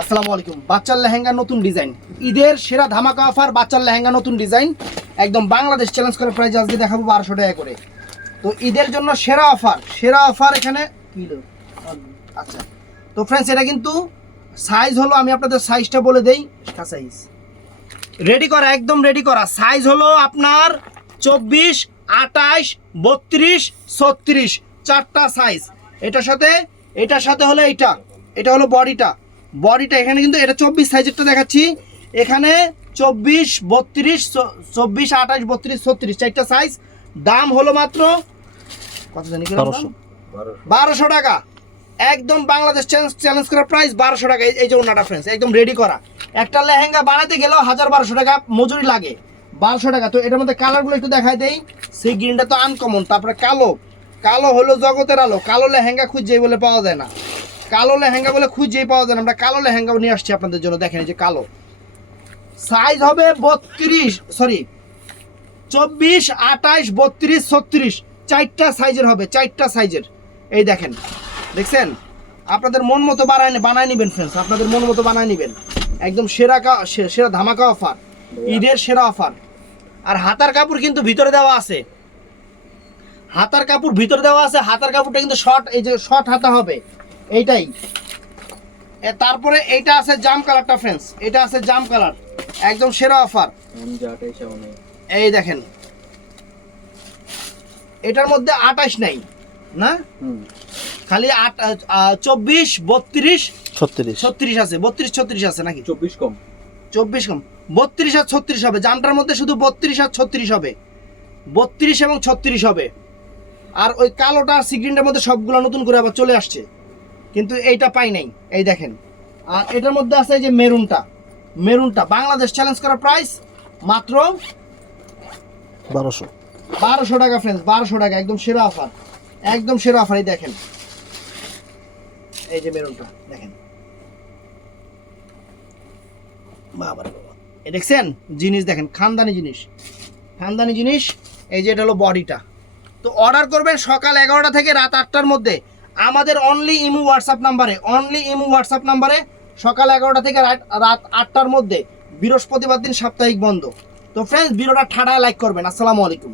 আসসালামু আলাইকুম। বাচ্চার লেহেঙ্গা নতুন ডিজাইন, ঈদের সেরা ধামাকা অফার। বাচ্চার লেহেঙ্গা নতুন ডিজাইন, একদম বাংলাদেশ চ্যালেঞ্জ করে প্রাইস আজকে দেখাবো 1200 টাকা করে। তো ঈদের জন্য সেরা অফার এখানে কিলো। আচ্ছা, তো ফ্রেন্ডস এটা কিন্তু সাইজ হলো, আমি আপনাদের সাইজটা বলে দেই। সাইজ রেডি করা, একদম রেডি করা। সাইজ হলো আপনার 24, 28, 32, 36, চারটা সাইজ। এটার সাথে হলো এটা হলো বডিটা এখানে কিন্তু এটা 24 সাইজেরটা দেখাচ্ছি। এখানে 24, 32, 24, 28, 32, 36 চারটা সাইজ। দাম হলো মাত্র কত জানি কি 1200 টাকা। একদম বাংলাদেশ চ্যালেঞ্জ করা প্রাইস 1200 টাকা। এই যে ওনাটা ফ্রেন্ডস একদম রেডি করা। একটা লেহেঙ্গা বানাতে গেলেও 1200 টাকা মজুরি লাগে। 1200 টাকা। তো এটার মধ্যে কালারগুলো একটু দেখাই দেই। সেই গ্রিনটা তো আনকমন, তারপরে কালো হলো জগতের আলো। কালো লেহেঙ্গা খুঁজেই বলে পাওয়া যায় না, কালো লেহেঙ্গা বলে খুঁজেই পাওয়া যায় না। আমরা কালো লেহেঙ্গাও নিয়ে আসছি আপনাদের জন্য। দেখেন এই যে কালো, সাইজ হবে 24, 28, 32, 36 চারটা সাইজের হবে, চারটা সাইজের। এই দেখেন, দেখছেন? আপনাদের মন মতো বানায় নেবেন ফ্রেন্ডস, আপনাদের মন মতো বানায় নেবেন। একদম সেরা ধামাকা অফার, ঈদের সেরা অফার। আর হাতার কাপড় কিন্তু ভিতরে দেওয়া আছে, হাতার কাপড়টা কিন্তু শর্ট, এই যে শর্ট হাতা হবে এইটাই। তারপরে এইটা আছে জাম কালারটা ফ্রেন্ডস, এটা আছে জাম কালার, একদম সেরা অফার। এই দেখেন, এটার মধ্যে 28 নাই না, খালি 24, 32, 36 আছে। 32, 36 আছে নাকি? 24 কম, 32 আর 36 হবে। জামটার মধ্যে শুধু 32 আর 36 হবে, 32 এবং 36 হবে। আর ওই কালোটা সিগ্রিনটার মধ্যে সবগুলো নতুন করে আবার চলে আসছে, কিন্তু এইটা পাই নাই। এই দেখেন, আর এটার মধ্যে আছে এই যে মেরুনটা বাংলাদেশ চ্যালেঞ্জ করা প্রাইস মাত্র 1200 টাকা ফ্রেন্ডস, 1200 টাকা। একদম সেরা অফার, একদম সেরা অফার। এই দেখেন, এই যে মেরুনটা দেখেন, বাবা এই দেখছেন জিনিস, দেখেন খানদানি জিনিস। এই যে এটা হলো বডিটা। তো অর্ডার করবেন সকাল 11টা থেকে রাত 8টার মধ্যে আমাদের অনলি ইমো হোয়াটসঅ্যাপ নাম্বারে সকাল 11টা থেকে রাত 8টার মধ্যে। বৃহস্পতিবার দিন সাপ্তাহিক বন্ধ। তো ফ্রেন্ডস ভিডিওটা ঠাড়া লাইক করবেন। আসসালামু আলাইকুম।